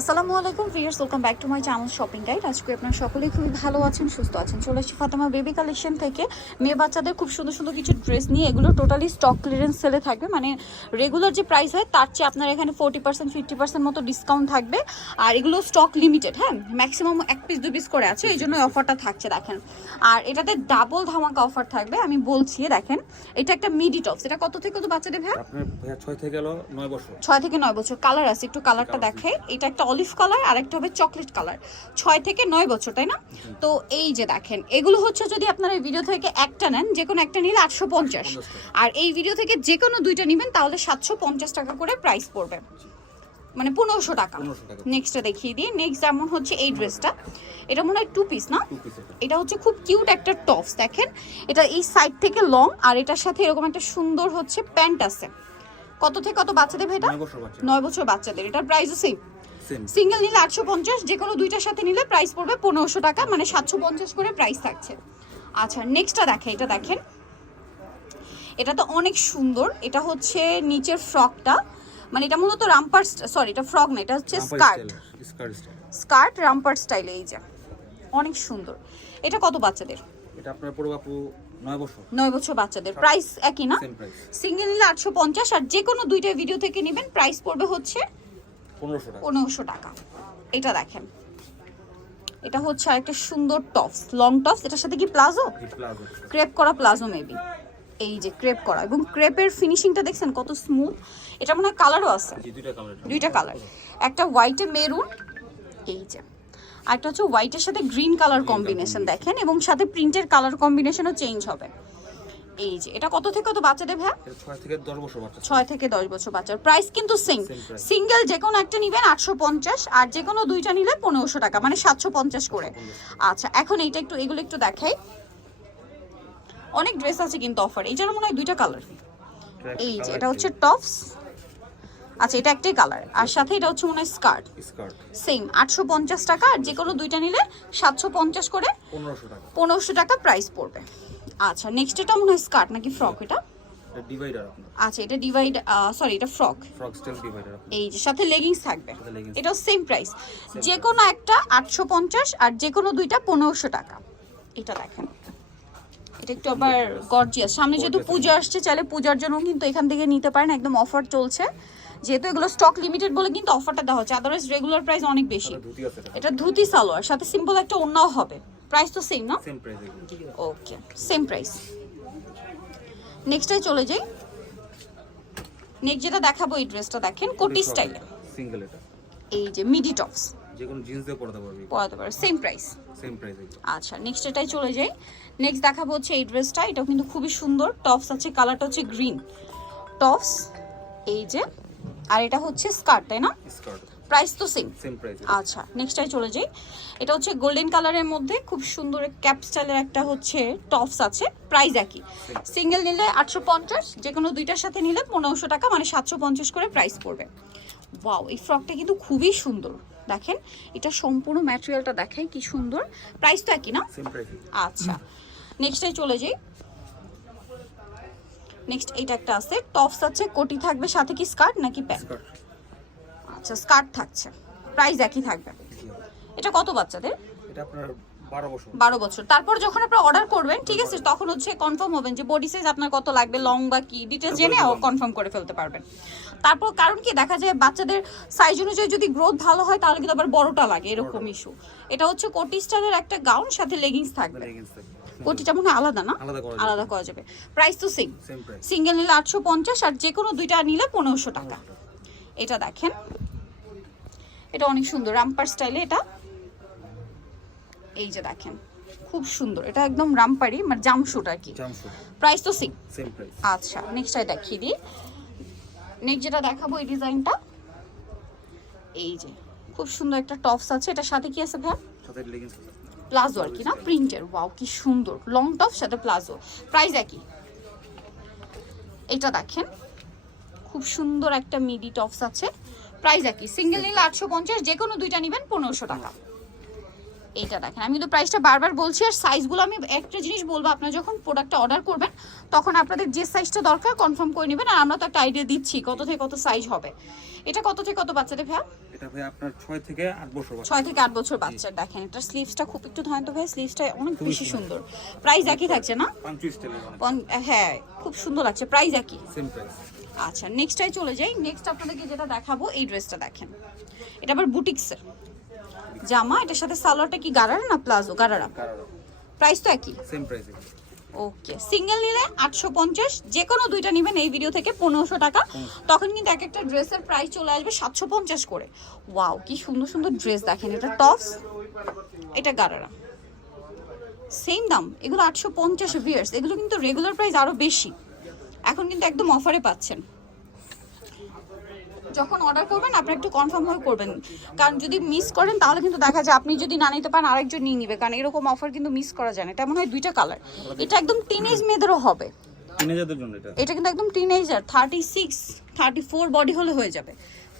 আসসালামু আলাইকুম viewers welcome back to my channel shopping guide. আজকে আপনার সকলেই খুবই ভালো আছেন সুস্থ আছেন। চলে এসেছি ফাতেমা বেবি কালেকশন থেকে। মেয়ে বাচ্চাদের খুব সুন্দর সুন্দর কিছু ড্রেস নিয়ে এগুলো টোটালি স্টক ক্লিয়ারেন্স সেলে থাকবে। মানে রেগুলার যে প্রাইস হয় তার চেয়ে আপনার এখানে ফোর্টি পার্সেন্ট ফিফটি পার্সেন্ট মতো ডিসকাউন্ট থাকবে। আর এগুলো স্টক লিমিটেড হ্যাঁ? ম্যাক্সিমাম এক পিস দু পিস করে আছে এই জন্য অফারটা থাকছে দেখেন। আর এটাতে ডাবল ধামাকা অফার থাকবে আমি বলছি দেখেন। এটা একটা মিডি টপস এটা কত থেকে কত বাচ্চাদের ভাই ছয় থেকে নয় বছর। ছয় থেকে নয় বছর কালার আছে একটু কালারটা দেখে এটা একটা অলিভ কালার আর একটা হবে চকলেট কালার। ছয় থেকে নয় বছর তাই না? তো এই যে দেখেন এগুলো হচ্ছে যদি আপনারা এই ভিডিও থেকে একটা নেন যে কোনো একটা নিলে আটশো পঞ্চাশ। আর এই ভিডিও থেকে যে কোনো দুইটা নেবেন তাহলে সাতশো পঞ্চাশ টাকা করে প্রাইস পড়বে। মানে পনেরোশো টাকা। 1500 নেক্সটটা দেখিয়ে দিই। নেক্সট যেমন হচ্ছে এই ড্রেসটা এটা মনে হয় টু পিস না? এটা হচ্ছে খুব কিউট একটা টপস দেখেন। এটা এই সাইড থেকে লং আর এটার সাথে এরকম একটা সুন্দর হচ্ছে প্যান্ট আছে। কত থেকে কত বাচ্চাদের ভাই এটা? নয় বছর বাচ্চাদের। এটার প্রাইসও সেম সিঙ্গেল নিলে আটশো পঞ্চাশ যে কোনো দুইটার সাথে নিলে প্রাইস পড়বে পনেরোশো টাকা মানে সাতশো পঞ্চাশ করে প্রাইস থাকছে। আচ্ছা নেক্সটটা দেখে এটা দেখেন। এটা তো অনেক সুন্দর। এটা হচ্ছে নিচের ফ্রকটা মানে এটা মূলত রামপার সরি এটা ফ্রক না এটা হচ্ছে স্কার্ট স্কার্ট রামপার স্টাইলে এই যে। অনেক সুন্দর। এটা কত বাচ্চাদের? এটা আপনার আপু নয় বছর। নয় বছর বাচ্চাদের। প্রাইস একই না? সিঙ্গেল নিলে আটশো পঞ্চাশ আর যে কোনো দুইটা ভিডিও থেকে নেবেন প্রাইস পড়বে হচ্ছে পনেরোশো টাকা। এটা দেখেন। এটা হচ্ছে আরেকটা সুন্দর টপস লং টপস। এটার সাথে কি প্লাজো? ক্রেপ করা প্লাজো মেবি এই যে ক্রেপ করা। এবং ক্রেপের ফিনিশিংটা দেখছেন কত স্মুথ এটা মনে হয় কালারও আছে। দুইটা কালার একটা হোয়াইটে মেরুন এই যে। আরেকটা হচ্ছে হোয়াইটের সাথে গ্রিন কালার কম্বিনেশন দেখেন। এবং সাথে প্রিন্টের কালার কম্বিনেশনও চেঞ্জ হবে। এই যে এটা কত থেকে কত বাচ্চাদের ভ্যা এটা ছয় থেকে দশ বছর বাচ্চা ছয় থেকে দশ বছর বাচ্চার প্রাইস কিন্তু সেম সিঙ্গেল যে কোনো একটা নিবেন আটশো পঞ্চাশ আর যে কোনো দুইটা নিলে পনেরোশো টাকা মানে সাতশো পঞ্চাশ করে। আচ্ছা এখন এইটা একটু এগুলো একটু দেখাই। অনেক ড্রেস আছে কিন্তু অফার এইটার মনে হয় দুইটা কালার এই যে এটা হচ্ছে টপস আচ্ছা এটা একটাই কালার আর সাথে এটা হচ্ছে মনে হয় স্কার্ট স্কার্ট সেম আটশো পঞ্চাশ টাকা আর যে কোনো দুইটা নিলে সাতশো পঞ্চাশ করে পনেরোশো টাকা। পনেরোশো টাকা প্রাইস পড়বে। আচ্ছা নেক্সট এটা মনে হয় স্কার্ট নাকি ফ্রক এটা? ডিভাইডার আপনার। আচ্ছা এটা ডিভাইড সরি এটা ফ্রক। ফ্রক স্টাইল ডিভাইডার আপনার। এই যে সাথে লেগিংস থাকবে। এটাও সেম প্রাইস যে কোনো একটা আটশো পঞ্চাশ আর যে কোনো দুইটা পনেরোশো টাকা। এটা দেখেন। এটা একটু আবার গর্জিয়াস সামনে যেহেতু পূজা আসছে চাইলে পূজার জন্য কিন্তু এখান থেকে নিতে পারেন। একদম অফার চলছে। যেহেতু এগুলো স্টক লিমিটেড বলে কিন্তু অফারটা দেওয়া হচ্ছে। আদারওয়াইজ রেগুলার প্রাইস অনেক বেশি। এটা এটা। ধুতি সালোয়ার। সাথে সিম্পল একটা ওড়নাও হবে। প্রাইস তো সেম না same price okay same price নেক্সটে চলে যাই। নেক্সট যেটা দেখাবো এই ড্রেসটা দেখেন কোটি স্টাইল সিঙ্গেল এটা। এই যে মিডি টপস যে কোনো জিন্স দিয়ে পড়তে পারবি। পরাতে পারো সেম প্রাইস সেম প্রাইস আচ্ছা নেক্সট এটাই চলে যাই। নেক্সট দেখাবো হচ্ছে এই ড্রেসটা এটাও কিন্তু খুবই সুন্দর। টপস আছে কালারটা হচ্ছে গ্রিন টপস এই যে আর এটা হচ্ছে স্কার্ট তাই না? স্কার্ট প্রাইস তো সেম সেম প্রাইস আচ্ছা নেক্সটটাই চলে যাই। এটা হচ্ছে গোল্ডেন কালারের মধ্যে খুব সুন্দর ক্যাপ স্টাইলের একটা হচ্ছে টপস আছে প্রাইস একই। সিঙ্গেল নিলে আটশো পঞ্চাশ যে কোনো দুইটার সাথে নিলে পনেরোশো টাকা মানে সাতশো পঞ্চাশ করে প্রাইস পড়বে। ওয়াও এই ফ্রকটা কিন্তু খুবই সুন্দর। দেখেন এটা সম্পূর্ণ ম্যাটেরিয়ালটা দেখাই কি সুন্দর। প্রাইস তো একই না? আচ্ছা নেক্সটে চলে যাই। নেক্সট এইটা একটা আছে। টপস আছে কোটি থাকবে সাথে কি স্কার্ট নাকি প্যান্ট আচ্ছা স্কার্ট থাকছে। প্রাইস একই থাকবে। এটা কত বাচ্চাদের? এটা আপনার বারো বছর। তারপর যখন আপনারা অর্ডার করবেন ঠিক আছে তখন হচ্ছে কনফার্ম হবেন যে বডি সাইজ আপনার কত লাগবে লং বা কি ডিটেলস জেনে কনফার্ম করে ফেলতে পারবেন। তারপর কারণ কি দেখা যায় বাচ্চাদের সাইজ অনুযায়ী যদি গ্রোথ ভালো হয় তাহলে কিন্তু আবার বড়টা লাগে এরকম ইস্যু এটা হচ্ছে কোটি স্টাইলের একটা গাউন সাথে লেগিংস থাকবে। কোটিটা মনে আলাদা না? আলাদা করা যাবে। প্রাইস তো সেম সিঙ্গেল নিলে আটশো পঞ্চাশ আর যে কোনো দুইটা নিলে পনেরোশো টাকা। এটা দেখেন। এটা অনেক সুন্দর রামপার স্টাইলে এটা। এই যে দেখেন খুব সুন্দর। এটা একদম রামপারি মানে জামশুট আর কি। প্রাইস তো সেম আচ্ছা নেক্সটটাই দেখিয়ে দিই। নেক্সট যেটা দেখাবো এই ডিজাইনটা এই যে খুব সুন্দর একটা টপস আছে। এটার সাথে কি আছে ভাই সাথে লেগিংস আছে। প্লাজো আর কি না? প্রিন্টের ওয়াও কি সুন্দর। লং টপ সাথে প্লাজো প্রাইস একই। এটা দেখেন খুব সুন্দর একটা মিডি টপস আছে। প্রাইস একই। সিঙ্গেল নিলে আটশো পঞ্চাশ যে কোনো দুইটা নেবেন পনেরোশো টাকা। এইটা দেখেন আমি কিন্তু প্রাইসটা বারবার বলছি আর সাইজগুলো আমি একটা জিনিস বলব আপনারা যখন প্রোডাক্টটা অর্ডার করবেন তখন আপনাদের যে সাইজটা দরকার কনফার্ম করে নেবেন আর আমরা তো একটা আইডিয়া দিচ্ছি কত থেকে কত সাইজ হবে। এটা কত থেকে কত বাচ্চাদের ভাইয়া? এটা ভাই আপনার ছয় থেকে আট বছর বাচ্চা। ছয় থেকে আট বছর বাচ্চার দেখেন এটা স্লিভসটা খুব একটু ধরেন তো ভাই স্লিভসটা অনেক বেশি সুন্দর। প্রাইস একই থাকছে না? পাঁচু স্টাইলের মানে হ্যাঁ খুব সুন্দর লাগছে প্রাইস একই। সেম প্রাইস আচ্ছা নেক্সটটাই চলে যাই। নেক্সট আপনাদেরকে যেটা দেখাবো এই ড্রেসটা দেখেন। এটা আবার বুটিক্সের। জামা এটার সাথে সালোয়ারটা কি গারারা না প্লাজো? গারারা প্রাইস তো একই? সেম প্রাইস ওকে সিঙ্গেল নিলে আটশো পঞ্চাশ যে কোনো দুইটা নেবেন এই ভিডিও থেকে পনেরোশো টাকা। তখন কিন্তু এক একটা ড্রেসের প্রাইস চলে আসবে সাতশো পঞ্চাশ করে। ওয়াও কি সুন্দর সুন্দর ড্রেস দেখেন। এটা টপস এটা গারারা সেম দাম। এগুলো আটশো পঞ্চাশ ভিয়ার্স এগুলো কিন্তু রেগুলার প্রাইস আরও বেশি। এখন কিন্তু একদম অফারে পাচ্ছেন। যখন অর্ডার করবেন আপনি একটু কনফার্ম হয়ে করবেন। কারণ যদি মিস করেন তাহলে কিন্তু দেখা যায় আপনি যদি না নিতে পারেন আরেকজন নিয়ে নেবে। কারণ এরকম অফার কিন্তু মিস করা যায় না। এটা মনে হয় দুইটা কালার এটা একদম টিনেজ মেয়েদেরও হবে। এটা। কিন্তু একদম teenager thirty six thirty four body হলে হয়ে যাবে।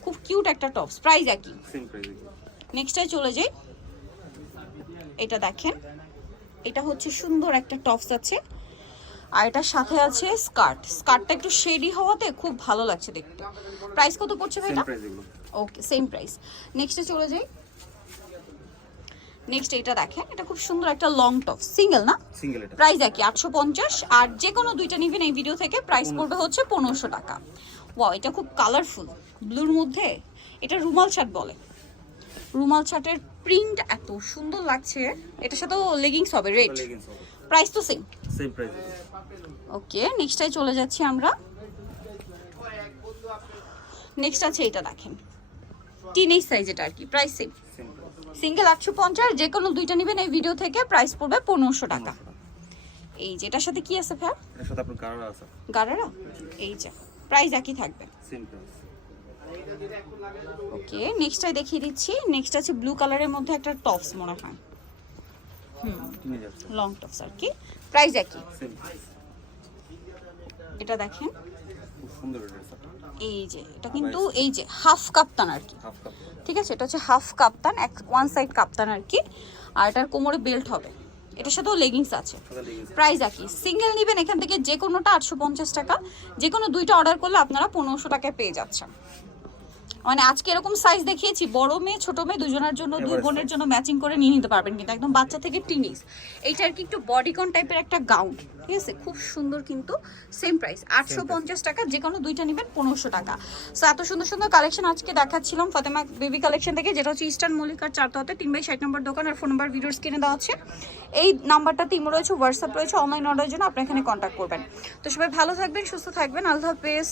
খুব কিউট একটা টপস প্রাইস একই। প্রাইস চলে যাই। এটা দেখেন। এটা হচ্ছে সুন্দর একটা টপস আছে। আর এটার সাথে আছে স্কার্ট। স্কার্টটা একটু শেডি হওয়াতে খুব ভালো লাগছে দেখতে। প্রাইস কত পড়ছে ভাই ওকে সেম প্রাইস নেক্সটে চলে যাই। নেক্সট এটা দেখেন এটা খুব সুন্দর একটা লং টপ সিঙ্গেল না? সিঙ্গেল এটা। প্রাইস একই আটশো পঞ্চাশ। আর যে কোনো দুইটা নিবেন এই ভিডিও থেকে প্রাইস পড়বে হচ্ছে পনেরোশো টাকা। ওয়াও এটা খুব কালারফুল ব্লুর মধ্যে এটা রুমাল শার্ট বলে। রুমাল শার্টের প্রিন্ট এত সুন্দর লাগছে। এটার সাথেও লেগিংস হবে রেড প্রাইস তো সেম সেম প্রাইস ওকে নেক্সটটাই চলে যাচ্ছি আমরা। নেক্সট আছে এটা দেখেন। টিনেজ সাইজ এটা আর কি প্রাইস সেম সিঙ্গেল আটশো পঞ্চাশ যে কোনো দুইটা নেবেন এই ভিডিও থেকে প্রাইস পড়বে পনেরোশো টাকা। এই যেটার সাথে কি আছে ফ্যার এর সাথে আপনার কারারা আছে। গাড়ারা এই যে প্রাইস একই থাকবে। সেম প্রাইস ওকে নেক্সটটাই দেখিয়ে দিচ্ছি। নেক্সট আছে ব্লু কালারের মধ্যে একটা টপস মনে হয়। টিনেজার লং টপস আর কি। প্রাইস একই। এটা দেখেন। এই যে এটা কিন্তু এই যে হাফ কাপ্তান আর কি। ঠিক আছে? এটা হচ্ছে হাফ কাপ্তান এক ওয়ান সাইড কাপ্তান আর কি। আর এটার কোমরে বেল্ট হবে। এটার সাথেও লেগিংস আছে। প্রাইস একই। সিঙ্গেল নেবেন এখান থেকে যে কোনোটা আটশো পঞ্চাশ টাকা। যে কোনো দুইটা অর্ডার করলে আপনারা পনেরোশো টাকায় পেয়ে যাচ্ছেন। মানে আজকে এরকম সাইজ দেখিয়েছি বড় মেয়ে ছোট মেয়ে দুজনের জন্য দুই বোনের জন্য ম্যাচিং করে নিয়ে নিতে পারবেন কিন্তু একদম বাচ্চা থেকে টিনিস এইটা আর কি একটু বডিকন টাইপের একটা গাউন ঠিক আছে? খুব সুন্দর কিন্তু সেম প্রাইস আটশো পঞ্চাশ টাকা যে কোনো দুইটা নেবেন পনেরোশো টাকা। সো এত সুন্দর সুন্দর কালেকশন আজকে দেখাচ্ছিলাম ফাতেমা বেবি কালেকশন থেকে যেটা হচ্ছে ইস্টার্ন মল্লিকার চারতলাতে তিন বাই ষাট নম্বর দোকান আর ফোন নাম্বার ভিডিওস কিনে দেওয়া হচ্ছে এই নাম্বারটা তিমো রয়েছে হোয়াটসঅ্যাপ রয়েছে অনলাইন অর্ডারের জন্য আপনি এখানে কন্ট্যাক্ট করবেন। তো সবাই ভালো থাকবেন সুস্থ থাকবেন আল্লাহ হাফেজ।